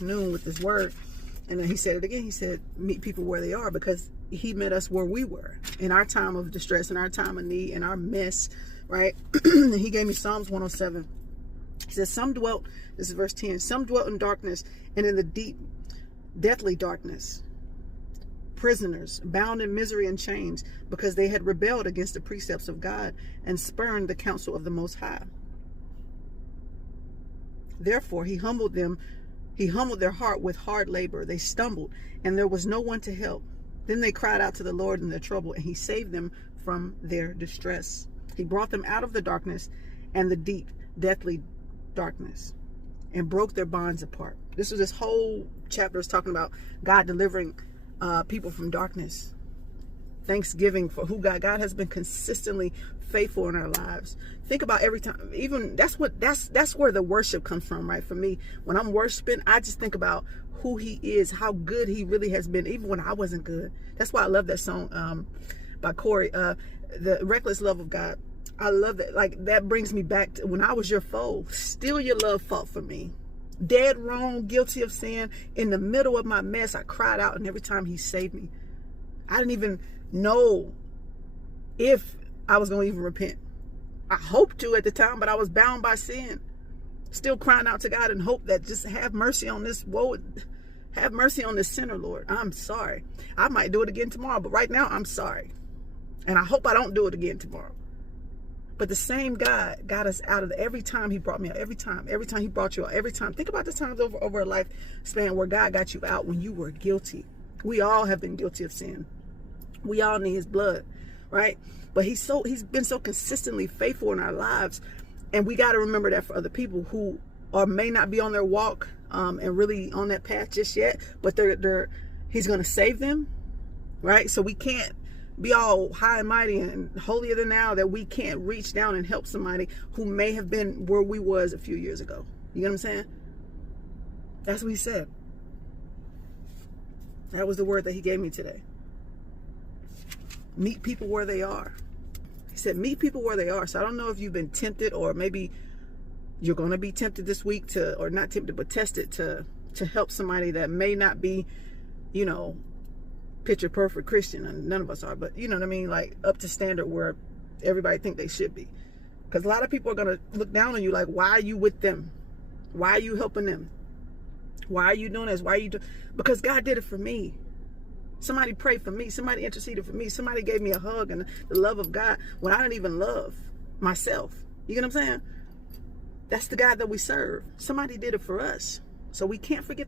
noon with this word. And then he said it again. He said, meet people where they are, because he met us where we were in our time of distress, in our time of need, in our mess, right? He gave me Psalms 107. He says, this is verse 10, some dwelt in darkness and in the deep, deathly darkness, prisoners, bound in misery and chains, because they had rebelled against the precepts of God and spurned the counsel of the Most High. Therefore, he humbled their heart with hard labor. They stumbled, and there was no one to help. Then they cried out to the Lord in their trouble, and he saved them from their distress. He brought them out of the darkness and the deep, deathly darkness, and broke their bonds apart. This whole chapter is talking about God delivering people from darkness. Thanksgiving for who God has been consistently faithful in our lives. Think about every time, even that's where the worship comes from, right? For me, when I'm worshiping, I just think about who he is, how good he really has been, even when I wasn't good. That's why I love that song by Corey, The Reckless Love of God. I love that. Like, that brings me back to when I was your foe, still your love fought for me. Dead wrong, guilty of sin, in the middle of my mess, I cried out, and every time he saved me. I didn't even know if I was going to even repent. I hoped to at the time, but I was bound by sin. Still crying out to God and hope that just have mercy on this have mercy on this sinner, Lord. I'm sorry. I might do it again tomorrow, but right now I'm sorry. And I hope I don't do it again tomorrow. But the same God got us out of every time he brought me out, every time he brought you out, every time. Think about the times over a lifespan where God got you out when you were guilty. We all have been guilty of sin. We all need his blood, right? But he's been so consistently faithful in our lives. And we got to remember that for other people who may not be on their walk and really on that path just yet, but he's going to save them, right? So we can't be all high and mighty and holier than thou that we can't reach down and help somebody who may have been where we was a few years ago. You get what I'm saying? That's what he said. That was the word that he gave me today. Meet people where they are. He said, meet people where they are. So I don't know if you've been tempted, or maybe you're going to be tempted this week or not tempted, but tested to help somebody that may not be, picture perfect Christian, and none of us are, but you know what I mean? Like up to standard where everybody think they should be. Because a lot of people are going to look down on you like, why are you with them? Why are you helping them? Why are you doing this? Why are you doing? Because God did it for me. Somebody prayed for me. Somebody interceded for me. Somebody gave me a hug and the love of God when I didn't even love myself. You get what I'm saying? That's the God that we serve. Somebody did it for us. So we can't forget